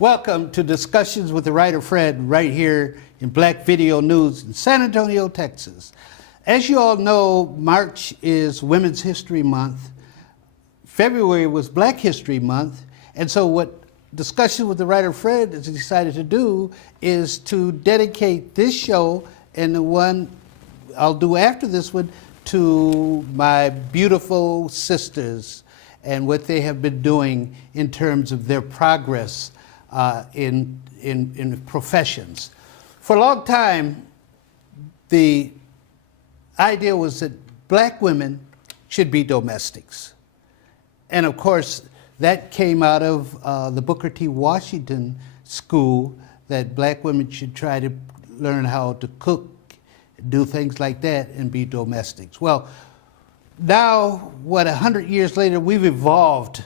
Welcome to Discussions with the Writer Fred right here in Black Video News in San Antonio, Texas. As you all know, March is Women's History Month. February was Black History Month. And so what Discussions with the Writer Fred has decided to do is to dedicate this show and the one I'll do after this one to my beautiful sisters and what they have been doing in terms of their progress in professions. For a long time, the idea was that black women should be domestics. And of course, that came out of the Booker T. Washington school, that black women should try to learn how to cook, do things like that, and be domestics. Well, now, 100 years later, we've evolved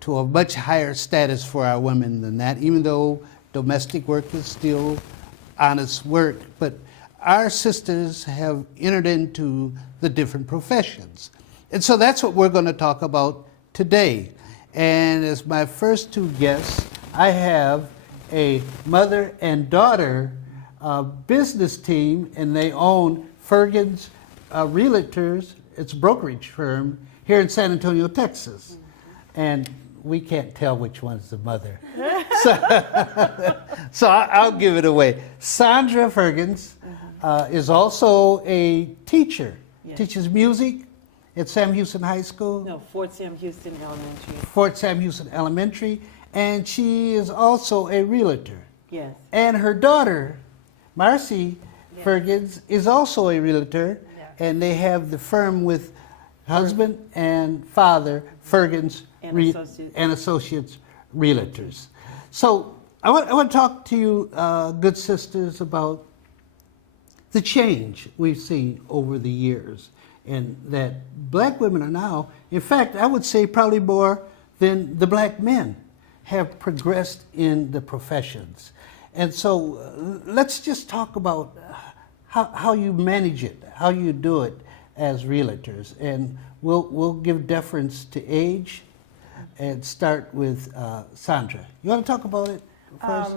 to a much higher status for our women than that, even though domestic work is still honest work. But our sisters have entered into the different professions. And so that's what we're going to talk about today. And as my first two guests, I have a mother and daughter business team, and they own Fergans Realtors. It's a brokerage firm here in San Antonio, Texas. And we can't tell which one's the mother. So I'll give it away. Sandra Fergans is also a teacher, teaches music at Sam Houston High School. No, Fort Sam Houston Elementary. Fort Sam Houston Elementary. And she is also a realtor. Yes. And her daughter, Marcy Fergans, is also a realtor. And they have the firm with husband and father, Fergans and Associates Realtors. So I want to talk to you, good sisters, about the change we've seen over the years, and that black women are now, in fact, I would say probably more than the black men have progressed in the professions. And so let's just talk about how you manage it, how you do it as realtors. And we'll give deference to age and start with Sandra. You want to talk about it first?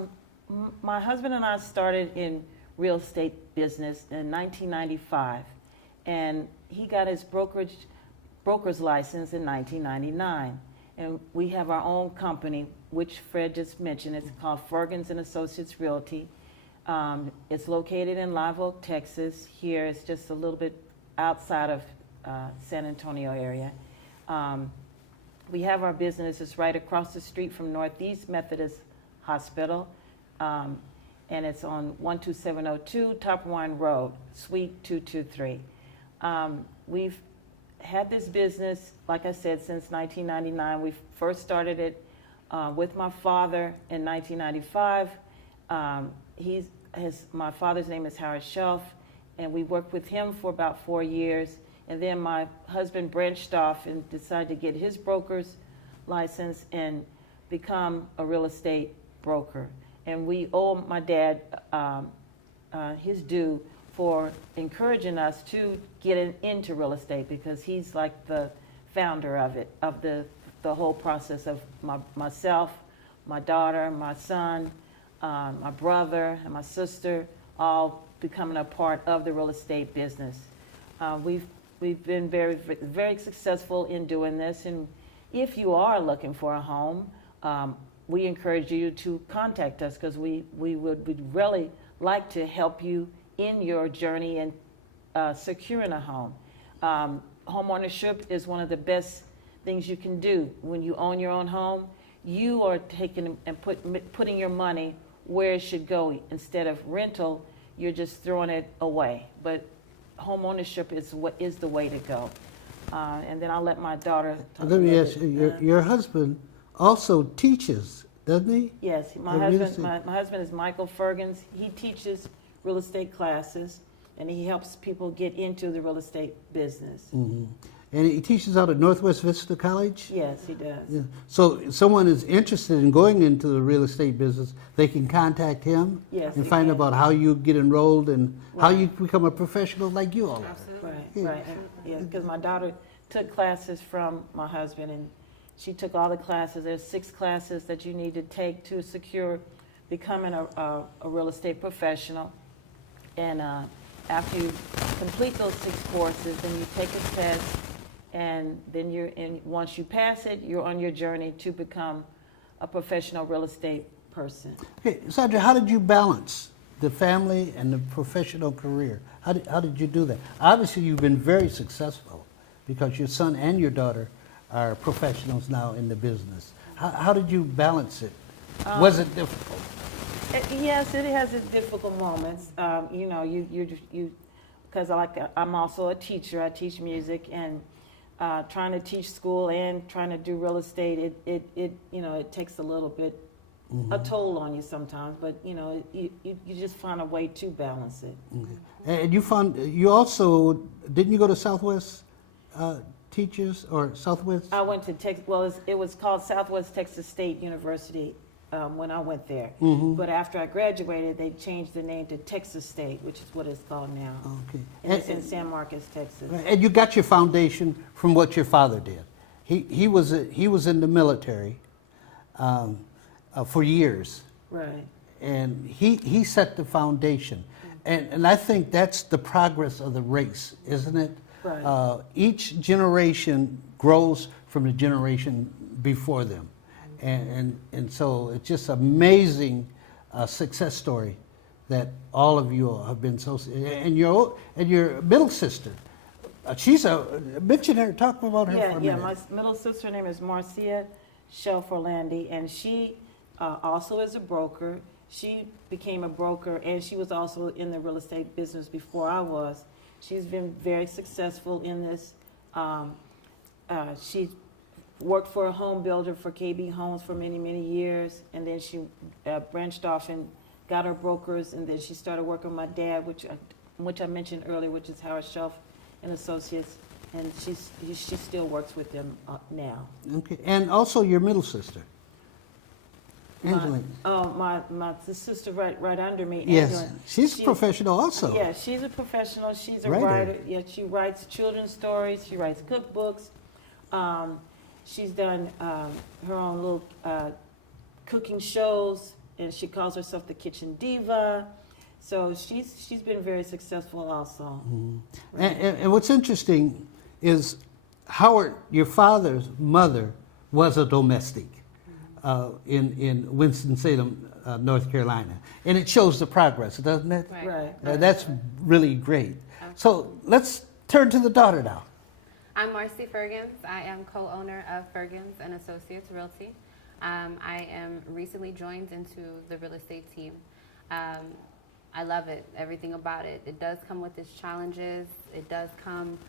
My husband and I started in real estate business in 1995, and he got his broker's license in 1999. And we have our own company, which Fred just mentioned. It's called Fergans and Associates Realty. It's located in Live Oak, Texas. Here it's just a little bit outside of San Antonio area. We have our businesses right across the street from Northeast Methodist Hospital, and it's on 12702 Top Warren Road, Suite 223. We've had this business, like I said, since 1999. We first started it with my father in 1995. My father's name is Howard Shelf, and we worked with him for about 4 years. And then my husband branched off and decided to get his broker's license and become a real estate broker. And we owe my dad his due for encouraging us to get into real estate, because he's like the founder of it, of the whole process of myself, my daughter, my son, my brother, and my sister, all becoming a part of the real estate business. We've been very, very successful in doing this. And if you are looking for a home, we encourage you to contact us, because we'd really like to help you in your journey in securing a home. Home ownership is one of the best things you can do. When you own your own home, you are taking and putting your money where it should go. Instead of rental, you're just throwing it away. But home ownership is the way to go. And then I'll let my daughter talk. Let me ask you, your husband also teaches, doesn't he? Yes, my husband is Michael Fergans. He teaches real estate classes, and he helps people get into the real estate business. Mm-hmm. And he teaches out at Northwest Vista College? Yes, he does. Yeah. So if someone is interested in going into the real estate business, they can contact him? Yes, and find out about how you get enrolled and how you become a professional like you all are. Absolutely. Right, yeah. Because my daughter took classes from my husband, and She took all the classes. There's 6 classes that you need to take to secure becoming a real estate professional. And after you complete those 6 courses, then you take a test, and then once you pass it, you're on your journey to become a professional real estate person. Okay, Sandra, how did you balance the family and the professional career? How did you do that? Obviously, you've been very successful because your son and your daughter are professionals now in the business. How did you balance it? Was it difficult? Yes, it has its difficult moments. You know, because I'm also a teacher. I teach music, and trying to teach school and trying to do real estate, it takes a little bit a toll on you sometimes. But you know, you just find a way to balance it. Okay. And you also didn't you go to Southwest Teachers or Southwest? I went to Texas. Well, it was called Southwest Texas State University when I went there. But after I graduated, they changed the name to Texas State, which is what it's called now. Okay. And it's in San Marcos, Texas. And you got your foundation from what your father did. He was in the military for years, Right. and he set the foundation. And I think that's the progress of the race, isn't it? Right. Each generation grows from the generation before them. And so it's just amazing success story that all of you have been so, and your middle sister, mention her, talk about her for a minute. My middle sister name is Marcia Shelf Orlandi, and she also is a broker. She became a broker, and she was also in the real estate business before I was. She's been very successful in this. She worked for a home builder for KB Homes for many, many years, and then she branched off and got her brokers, and then she started working with my dad, which I mentioned earlier, which is Howard Shelf and Associates, and she still works with them now. Okay, and also your middle sister, Angeline. My sister right under me. Yes, Angeline, she's a professional also. Yeah, she's a professional. She's a Writer. writer. Yeah, she writes children's stories. She writes cookbooks. She's done her own little cooking shows, and she calls herself the Kitchen Diva. So she's been very successful also. And what's interesting is Howard, your father's mother, was a domestic in Winston-Salem, North Carolina. And it shows the progress, doesn't it? Right. That's really great. So let's turn to the daughter now. I'm Marcy Fergans. I am co-owner of Fergans and Associates Realty. I am recently joined into the real estate team. I love it, everything about it. It does come with its challenges. It does come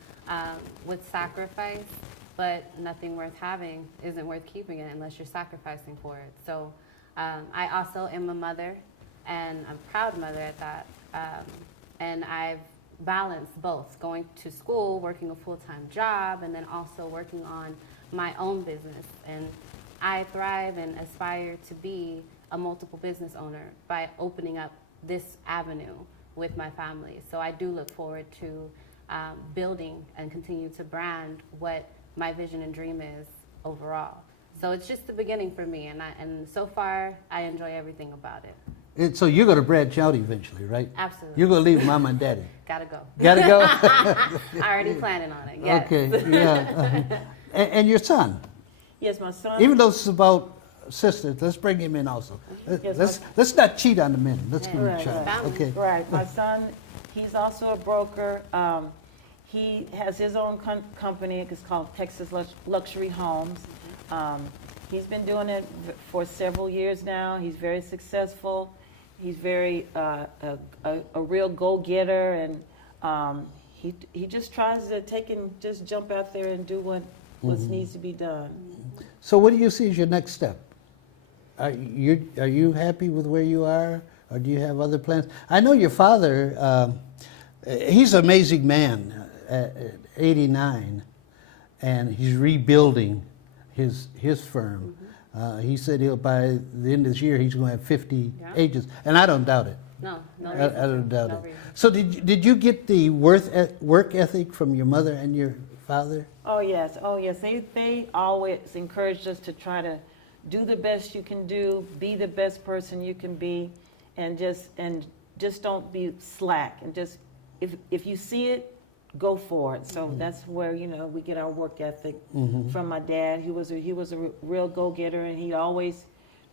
with sacrifice, but nothing worth having isn't worth keeping it unless you're sacrificing for it. So I also am a mother, and I'm a proud mother at that. And I've balanced both, going to school, working a full-time job, and then also working on my own business. And I thrive and aspire to be a multiple business owner by opening up this avenue with my family. So I do look forward to building and continue to brand what my vision and dream is overall. So it's just the beginning for me, and so far I enjoy everything about it. And so you're going to branch out eventually, right? Absolutely. You're going to leave mom and daddy. Gotta go. Gotta go? Already planning on it. Yes. Okay, yeah. And your son, Yes, my son. even though this is about sisters, let's bring him in also. Yes, Let's not cheat on the men. Let's give him a Right, shot. right. Okay. Right, my son, he's also a broker. He has his own company. It's called Texas Luxury Homes. He's been doing it for several years now. He's very successful. He's very a real go-getter, and he just tries to take and just jump out there and do what needs to be done. So what do you see as your next step? Are you happy with where you are, or do you have other plans? I know your father, he's an amazing man at 89, and he's rebuilding his firm. He said by the end of this year he's going to have 50 agents, and I don't doubt it. No I reason. don't doubt No it. reason. So did you get the work ethic from your mother and your father? Oh, yes. Oh, yes. They always encouraged us to try to do the best you can do, be the best person you can be, and just don't be slack. And just, if you see it, go for it. So that's where, we get our work ethic from my dad. He was a real go-getter, and he always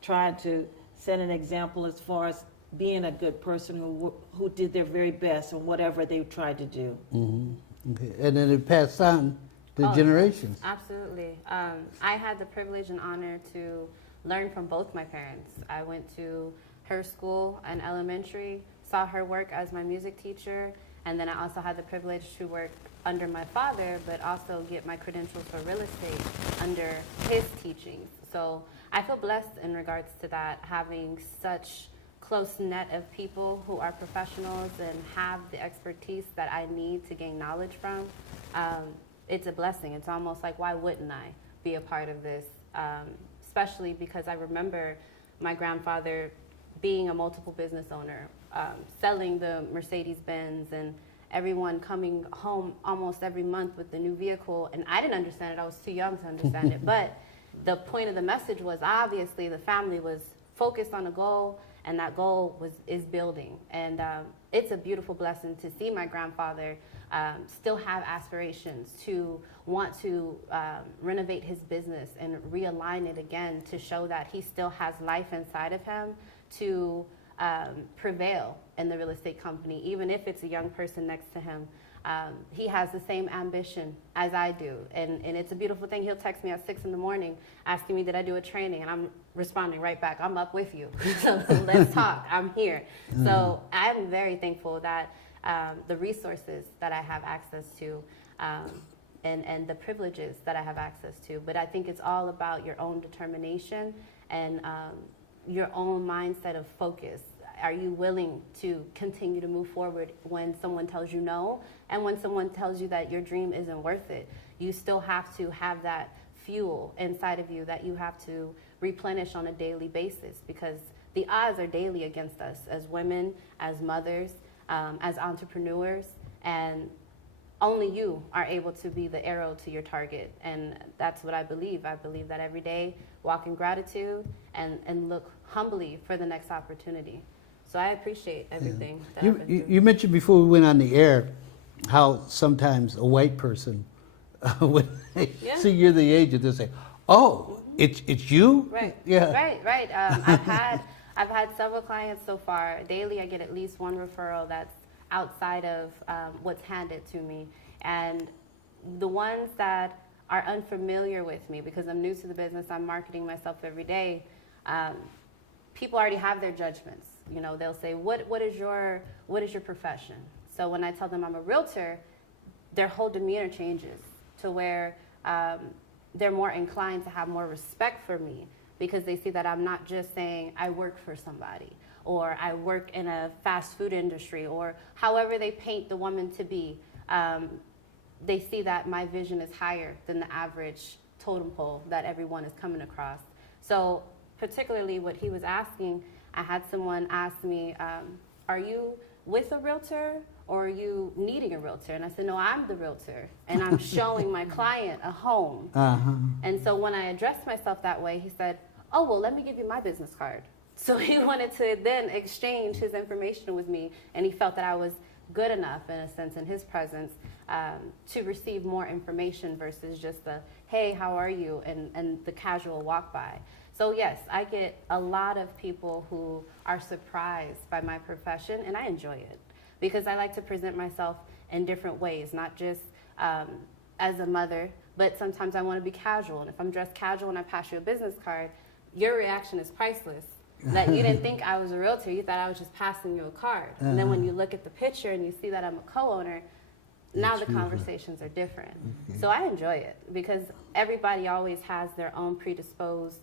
tried to set an example as far as being a good person who did their very best in whatever they tried to do. Okay. And then it passed on to generations. Absolutely. I had the privilege and honor to learn from both my parents. I went to her school in elementary, saw her work as my music teacher, and then I also had the privilege to work under my father, but also get my credentials for real estate under his teachings. So I feel blessed in regards to that, having such close net of people who are professionals and have the expertise that I need to gain knowledge from. It's a blessing. It's almost like, why wouldn't I be a part of this? Especially because I remember my grandfather being a multiple business owner, selling the Mercedes-Benz, and everyone coming home almost every month with the new vehicle. And I didn't understand it. I was too young to understand it. But the point of the message was, obviously the family was focused on a goal, and that goal is building. And it's a beautiful blessing to see my grandfather still have aspirations to want to renovate his business and realign it again to show that he still has life inside of him to prevail in the real estate company, even if it's a young person next to him. He has the same ambition as I do, and it's a beautiful thing. He'll text me at 6 in the morning asking me, did I do a training? And I'm responding right back, I'm up with you. So let's talk, I'm here. So I'm very thankful that the resources that I have access to and the privileges that I have access to, but I think it's all about your own determination and your own mindset of focus. Are you willing to continue to move forward when someone tells you no, and when someone tells you that your dream isn't worth it? You still have to have that fuel inside of you that you have to replenish on a daily basis, because the odds are daily against us as women, as mothers, as entrepreneurs, and only you are able to be the arrow to your target. And that's what I believe. I believe that every day, walk in gratitude and look humbly for the next opportunity. So I appreciate everything that I've been through. You mentioned before we went on the air how sometimes a white person, when they see you're the agent, they say, "Oh, it's you?" Right. Yeah. Right. I've had several clients so far. Daily, I get at least one referral that's outside of what's handed to me, and the ones that are unfamiliar with me, because I'm new to the business, I'm marketing myself every day. People already have their judgments. You know, they'll say, what is your profession? So when I tell them I'm a realtor, their whole demeanor changes to where they're more inclined to have more respect for me, because they see that I'm not just saying I work for somebody, or I work in a fast food industry, or however they paint the woman to be. They see that my vision is higher than the average totem pole that everyone is coming across. So particularly what he was asking, I had someone ask me, are you with a realtor or are you needing a realtor? And I said, no, I'm the realtor, and I'm showing my client a home. And so when I addressed myself that way, he said, oh, well, let me give you my business card. So he wanted to then exchange his information with me, and he felt that I was good enough, in a sense, in his presence, to receive more information versus just the, hey, how are you, and the casual walk by. So yes, I get a lot of people who are surprised by my profession, and I enjoy it because I like to present myself in different ways, not just as a mother, but sometimes I want to be casual. And if I'm dressed casual and I pass you a business card, your reaction is priceless. That you didn't think I was a realtor, you thought I was just passing you a card. And then when you look at the picture and you see that I'm a co-owner, now the conversations are different. So I enjoy it because everybody always has their own predisposed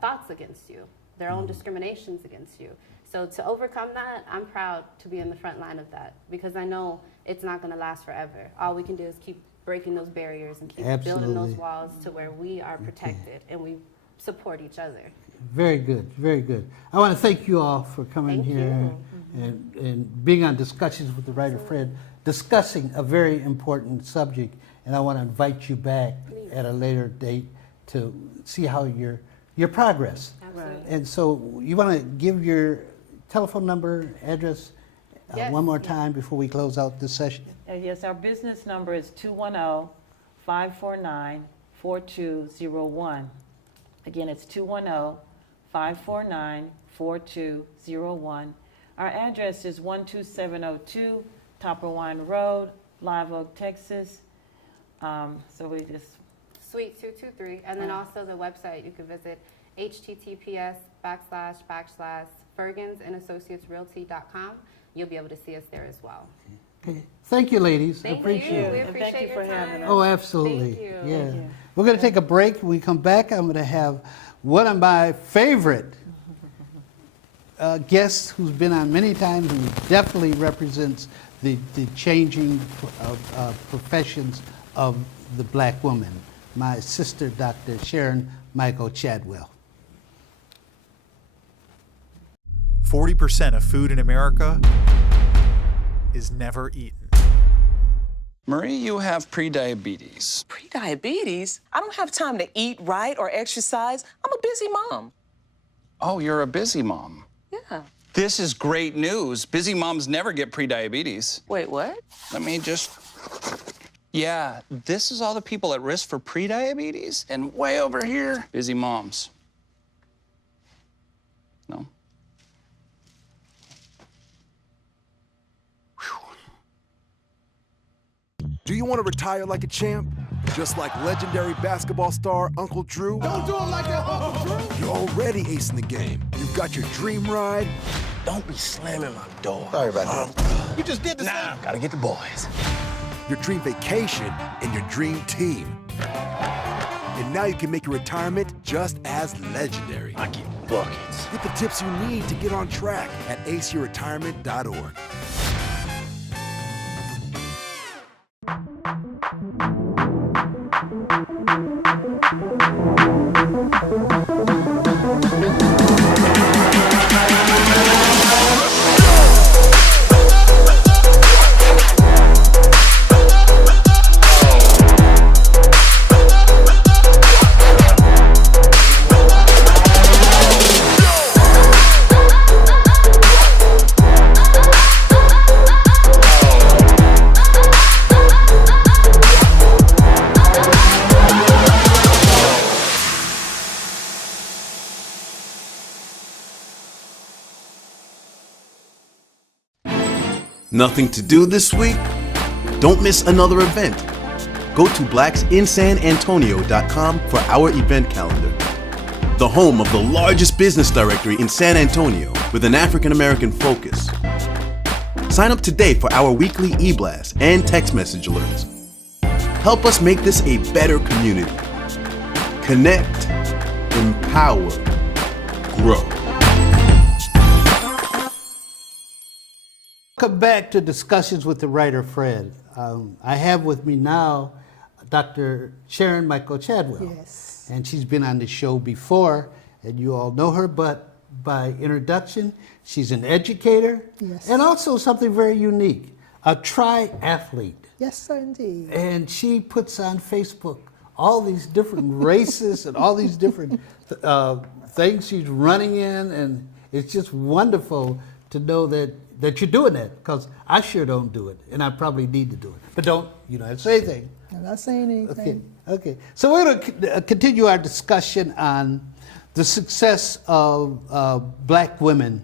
thoughts against you, their own discriminations against you. So to overcome that, I'm proud to be in the front line of that, because I know it's not going to last forever. All we can do is keep breaking those barriers and keep building those walls to where we are protected and we support each other. Very good, very good. I want to thank you all for coming Thank here you. and being on Discussions with the Writer Fred. discussing a very important subject, and I want to invite you back at a later date to see how your progress. Absolutely. And so you want to give your telephone number, address Yes. one more time before we close out this session? Yes, our business number is 210-549-4201. Again, it's 210-549-4201. Our address is 12702 Topperwine Road, Live Oak, Texas. So we just, Suite 223. And then also the website, you can visit https://fergusondassociatesrealty.com. You'll be able to see us there as well. Okay. Thank you, ladies. I Thank appreciate you. it. We And appreciate thank you your for having time. us. Oh, absolutely. Thank you. Yeah. Thank you. We're going to take a break. When we come back, I'm going to have one of my favorite guests who's been on many times, who definitely represents the changing of professions of the black woman, my sister, Dr. Sharon Michael Chadwell. 40% of food in America is never eaten. Marie, you have prediabetes. Pre-diabetes? I don't have time to eat right or exercise. I'm a busy mom. Oh, you're a busy mom. Yeah. This is great news. Busy moms never get prediabetes. Wait, what? Let me just... Yeah, this is all the people at risk for prediabetes, and way over here, busy moms. No? Do you want to retire like a champ? Just like legendary basketball star Uncle Drew? Don't do him like that, Uncle Drew! You're already acing the game. You've got your dream ride. Don't be slamming my door. Sorry about that. You just did the same. Gotta get the boys. Your dream vacation, and your dream team. And now you can make your retirement just as legendary. I get buckets. Get the tips you need to get on track at aceyourretirement.org. Nothing to do this week? Don't miss another event. Go to blacksinsanantonio.com for our event calendar. The home of the largest business directory in San Antonio with an African American focus. Sign up today for our weekly e-blast and text message alerts. Help us make this a better community. Connect, empower, grow. Welcome back to Discussions with the Writer Fred. I have with me now Dr. Sharon Michael Chadwell. Yes. And she's been on the show before, and you all know her, but by introduction, she's an educator. Yes. And also something very unique, a triathlete. Yes, sir, indeed. And she puts on Facebook all these different races and all these different things she's running in, and it's just wonderful to know that you're doing that, because I sure don't do it, and I probably need to do it. But you don't have to say anything. I'm not saying anything. Okay. So we're going to continue our discussion on the success of black women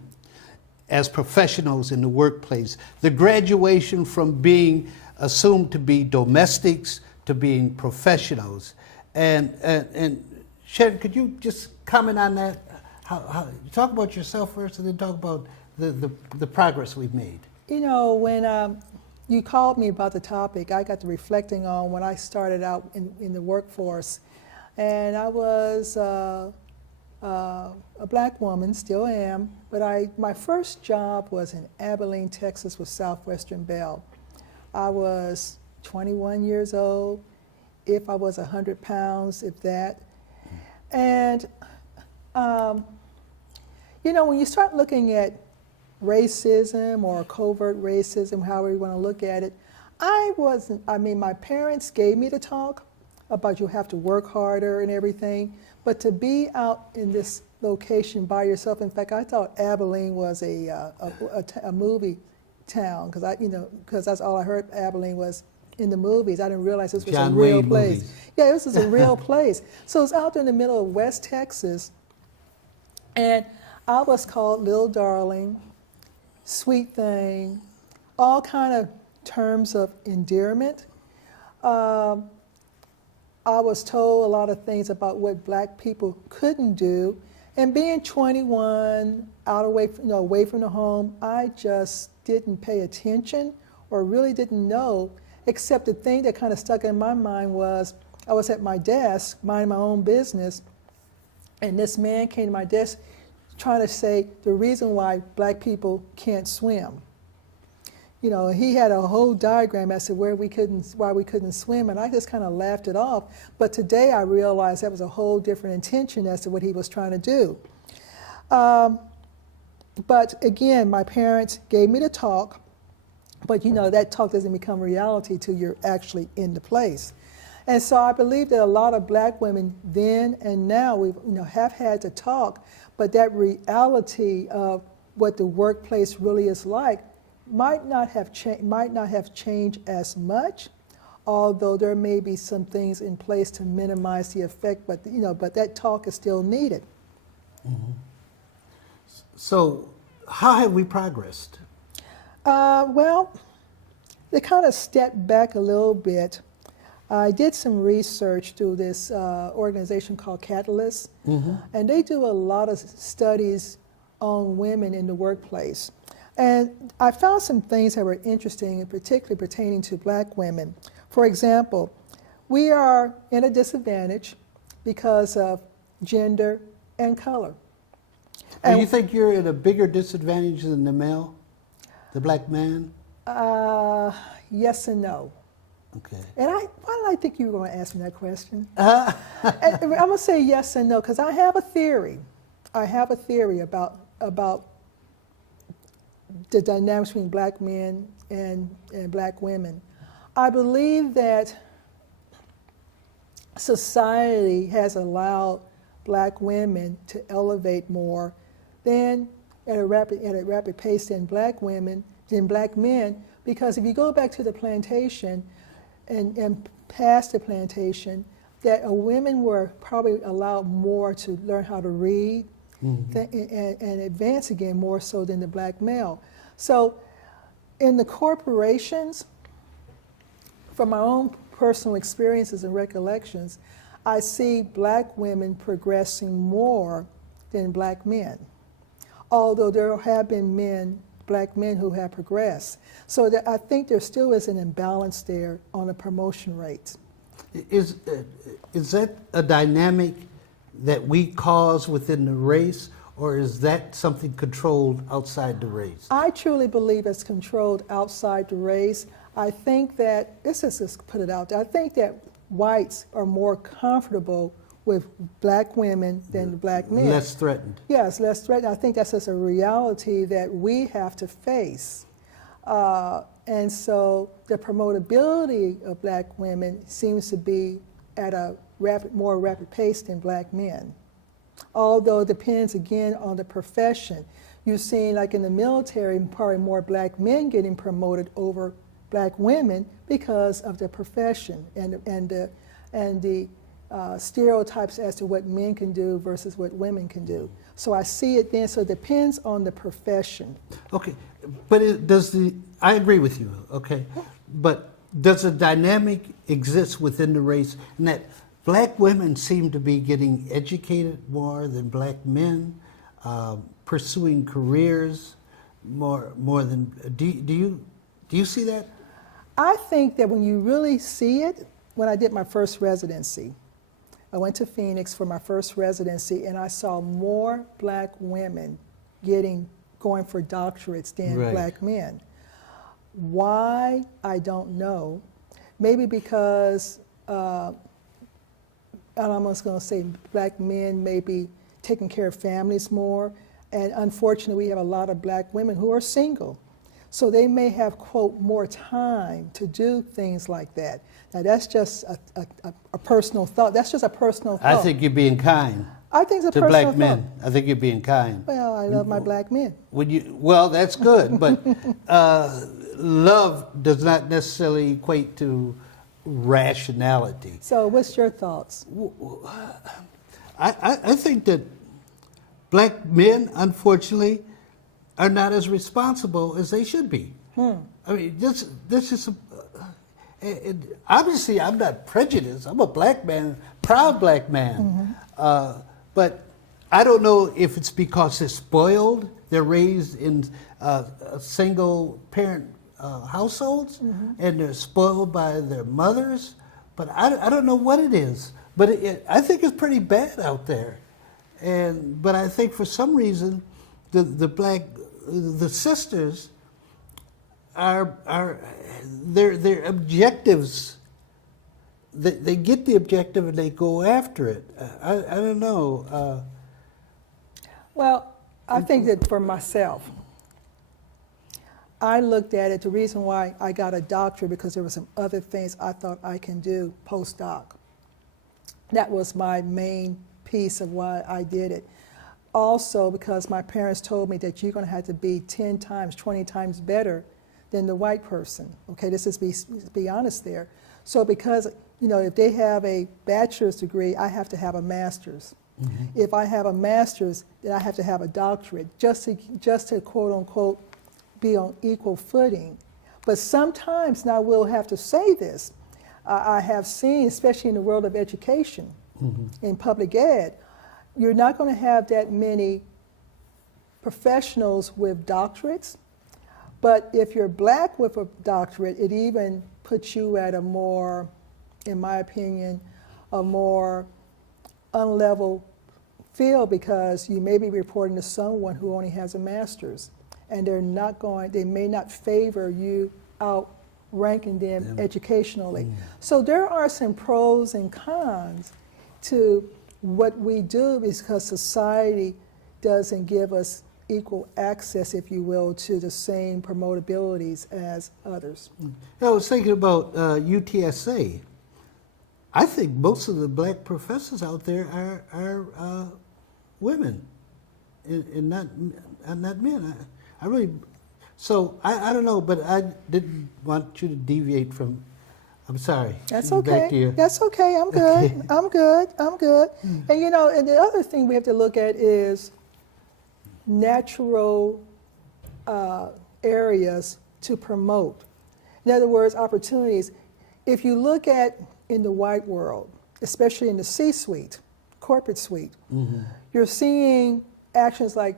as professionals in the workplace, the graduation from being assumed to be domestics to being professionals. And Sharon, could you just comment on that? How talk about yourself first, and then talk about the progress we've made. You know, when you called me about the topic, I got to reflecting on when I started out in the workforce. And I was a black woman, still am, but my first job was in Abilene, Texas with Southwestern Bell. I was 21 years old, if I was 100 pounds, if that. And, you know, when you start looking at racism or covert racism, however you want to look at it, I wasn't, I mean, my parents gave me the talk about you have to work harder and everything, but to be out in this location by yourself, in fact, I thought Abilene was a movie town, because that's all I heard Abilene was in the movies. I didn't realize this was John a real Wayne place. movies. Yeah, this is a real place. So it's out there in the middle of West Texas, and I was called Little Darling, Sweet Thing, all kind of terms of endearment. I was told a lot of things about what black people couldn't do. And being 21, away from the home, I just didn't pay attention or really didn't know, except the thing that kind of stuck in my mind was I was at my desk, minding my own business, and this man came to my desk trying to say the reason why black people can't swim. He had a whole diagram as to why we couldn't swim, and I just kind of laughed it off. But today I realized that was a whole different intention as to what he was trying to do. But again, my parents gave me the talk, but that talk doesn't become reality till you're actually in the place. And so I believe that a lot of black women then and now we have had to talk, but that reality of what the workplace really is like might not have changed as much, although there may be some things in place to minimize the effect. But but that talk is still needed. Mm-hmm. So, how have we progressed? Well, to kind of step back a little bit, I did some research through this organization called Catalyst, and they do a lot of studies on women in the workplace. And I found some things that were interesting, and particularly pertaining to black women. For example, we are in a disadvantage because of gender and color. Do you think you're at a bigger disadvantage than the male, the black man? Yes and no. Okay. And why did I think you were going to ask me that question? And I'm going to say yes and no, because I have a theory. I have a theory about the dynamics between black men and black women. I believe that society has allowed black women to elevate more than at a rapid pace than black men, because if you go back to the plantation and past the plantation, that women were probably allowed more to learn how to read, and advance again more so than the black male. So in the corporations, from my own personal experiences and recollections, I see black women progressing more than black men, although there have been black men who have progressed. So I think there still is an imbalance there on the promotion rates. Is that a dynamic that we cause within the race, or is that something controlled outside the race? I truly believe it's controlled outside the race. I think that, let's just put it out there, I think that whites are more comfortable with black women than black men. Less threatened. Yes, less threatened. I think that's just a reality that we have to face. And so the promotability of black women seems to be at a more rapid pace than black men. Although it depends again on the profession. You've seen, like in the military, probably more black men getting promoted over black women because of the profession and the stereotypes as to what men can do versus what women can do. So I see it then. So it depends on the profession. Okay, but I agree with you. Okay, but does a dynamic exist within the race, and that black women seem to be getting educated more than black men, pursuing careers more than? Do you see that? I think that when you really see it, when I did my first residency, I went to Phoenix for my first residency, and I saw more black women going for doctorates than black men. Why? I don't know. Maybe because, I'm almost going to say black men may be taking care of families more, and unfortunately we have a lot of black women who are single. So they may have, quote, more time to do things like that. Now, that's just a personal thought. That's just a personal thought. I think you're being kind I think it's a to personal black men. I think you're being kind. thought. Well, I love my black men. Well, that's good, but love does not necessarily equate to rationality. So what's your thoughts? I think that black men, unfortunately, are not as responsible as they should be. I mean, this is obviously I'm not prejudiced. I'm a black man, proud black man, but I don't know if it's because they're spoiled. They're raised in single parent households, and they're spoiled by their mothers. But I don't know what it is. But I think it's pretty bad out there. But I think for some reason, the sisters are their objectives. They get the objective and they go after it. I don't know. Well, I think that for myself, I looked at it, the reason why I got a doctorate, because there were some other things I thought I can do postdoc. That was my main piece of why I did it. Also, because my parents told me that you're going to have to be 10 times, 20 times better than the white person. Okay, let's be honest there. So because, if they have a bachelor's degree, I have to have a master's. If I have a master's, then I have to have a doctorate, just to quote unquote be on equal footing. But sometimes, now we'll have to say this, I have seen, especially in the world of education, in public ed, you're not going to have that many professionals with doctorates. But if you're black with a doctorate, it even puts you at a more, in my opinion, a more unlevel field, because you may be reporting to someone who only has a master's, and they may not favor you outranking them educationally. So there are some pros and cons to what we do, because society doesn't give us equal access, if you will, to the same promotabilities as others. I was thinking about UTSA. I think most of the black professors out there are women, and not men. I really, so I don't know, but I didn't want you to deviate from. I'm sorry. That's Back to okay. you. That's okay. I'm good. Okay. I'm good. I'm good. And and the other thing we have to look at is natural areas to promote. In other words, opportunities. If you look at in the white world, especially in the C-suite, corporate suite, you're seeing actions like,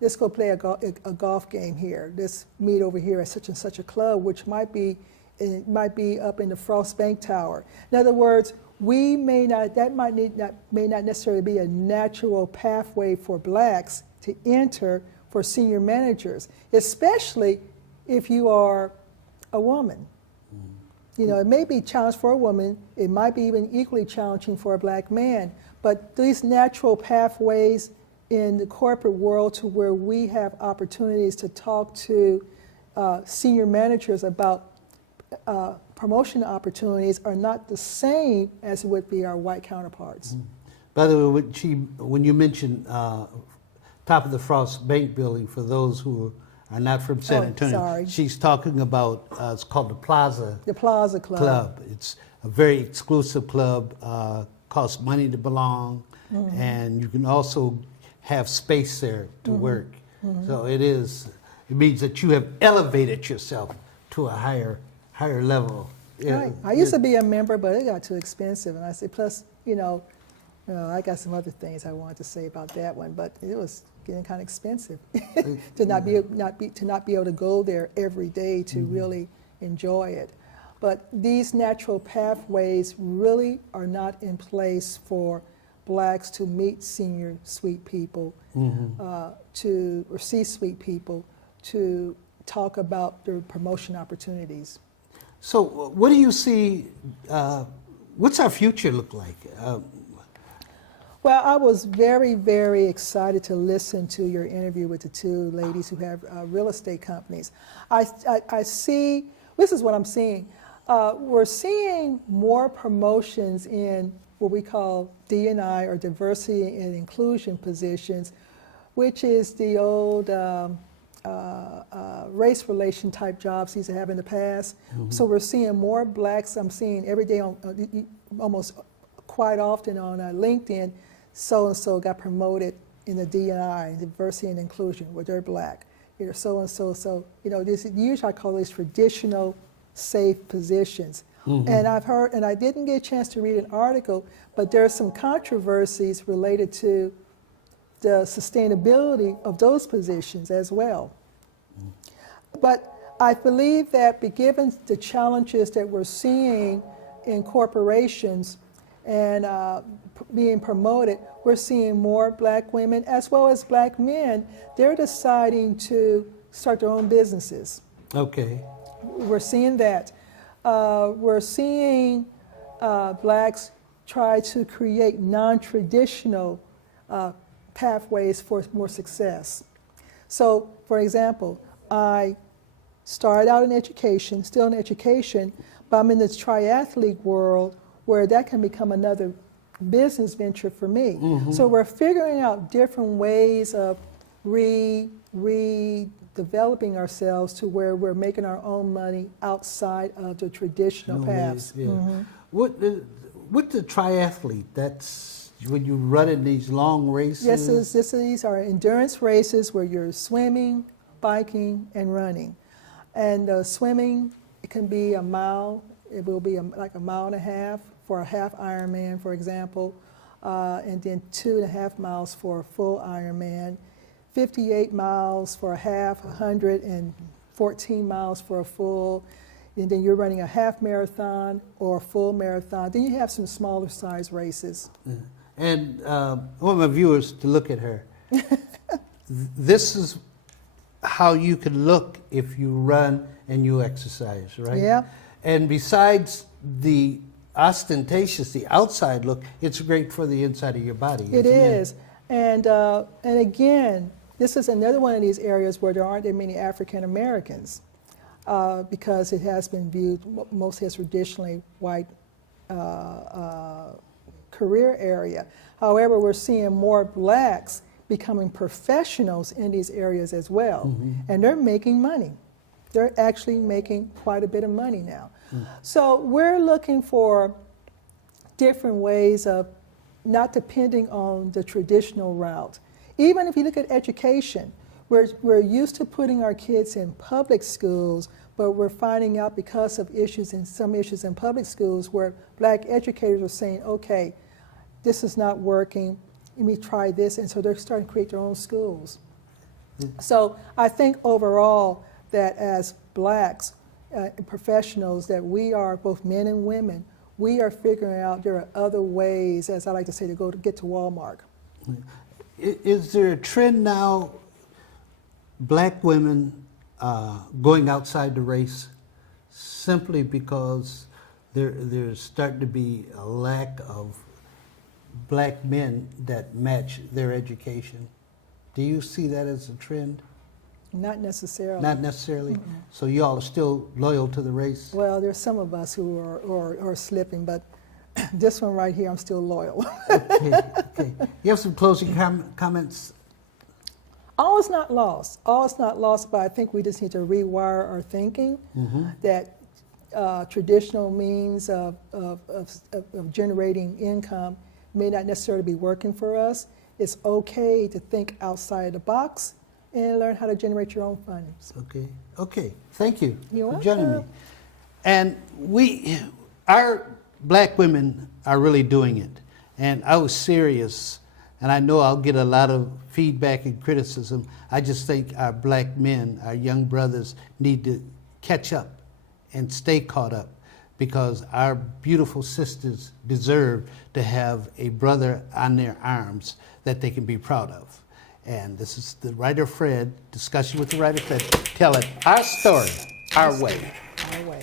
let's go play a golf game here. Let's meet over here at such and such a club, which might be up in the Frost Bank Tower. In other words, may not necessarily be a natural pathway for blacks to enter for senior managers, especially if you are a woman. It may be challenging for a woman. It might be even equally challenging for a black man. But these natural pathways in the corporate world, to where we have opportunities to talk to senior managers about promotion opportunities, are not the same as would be our white counterparts. By the way, when you mentioned top of the Frost Bank building, for those who are not from San Antonio, sorry. She's talking about, it's called the Plaza. The Plaza Club. It's a very exclusive club, costs money to belong, and you can also have space there to work. So it means that you have elevated yourself to a higher level. Right. I used to be a member, but it got too expensive, and I said, plus, I got some other things I wanted to say about that one, but it was getting kind of expensive to not be able to go there every day to really enjoy it. But these natural pathways really are not in place for blacks to meet senior suite people, or C-suite people, to talk about their promotion opportunities. So what do you see, what's our future look like? Well, I was very, very excited to listen to your interview with the two ladies who have real estate companies. I see, this is what I'm seeing. We're seeing more promotions in what we call D&I, or diversity and inclusion positions, which is the old race relation type jobs these have in the past. So we're seeing more blacks. I'm seeing every day, almost quite often on LinkedIn, so-and-so got promoted in the D&I, diversity and inclusion, where they're black. You know, so-and-so, this usually I call these traditional safe positions. And I've heard, and I didn't get a chance to read an article, but there's some controversies related to the sustainability of those positions as well. But I believe that given the challenges that we're seeing in corporations and being promoted, we're seeing more black women as well as black men. They're deciding to start their own businesses. Okay. We're seeing that. We're seeing blacks try to create non-traditional pathways for more success. So, for example, I started out in education, still in education, but I'm in this triathlete world where that can become another business venture for me. So we're figuring out different ways of redeveloping ourselves to where we're making our own money outside of the traditional paths. With the triathlete, that's when you run in these long races? These are endurance races where you're swimming, biking, and running. And swimming, it can be a mile. It will be like a mile and a half for a half Ironman, for example, and then 2.5 miles for a full Ironman, 58 miles for a half, 114 miles for a full, and then you're running a half marathon or a full marathon. Then you have some smaller size races. And I want my viewers to look at her. This is how you can look if you run and you exercise, right? Yeah. And besides the ostentatious, the outside look, it's great for the inside of your body. It is. And again, this is another one of these areas where there aren't that many African Americans because it has been viewed mostly as traditionally white career area. However, we're seeing more blacks becoming professionals in these areas as well. And they're making money. They're actually making quite a bit of money now. So we're looking for different ways of not depending on the traditional route. Even if you look at education, we're used to putting our kids in public schools, but we're finding out because of some issues in public schools where black educators are saying, okay, this is not working, let me try this, and so they're starting to create their own schools. So I think overall that as blacks, professionals, that we are, both men and women, we are figuring out there are other ways, as I like to say, to get to Walmart. Is there a trend now, black women going outside the race simply because there's starting to be a lack of black men that match their education? Do you see that as a trend? Not necessarily. Not necessarily? So you all are still loyal to the race? Well, there's some of us who are slipping, but this one right here, I'm still loyal. Okay. You have some closing comments? All is not lost. All is not lost, but I think we just need to rewire our thinking that traditional means of generating income may not necessarily be working for us. It's okay to think outside the box and learn how to generate your own funds. Okay. Thank you You're for joining me. welcome. And our black women are really doing it. And I was serious, and I know I'll get a lot of feedback and criticism. I just think our black men, our young brothers, need to catch up and stay caught up, because our beautiful sisters deserve to have a brother on their arms that they can be proud of. And this is the writer Fred, discussion with the writer Fred, telling our story, our way. Our way.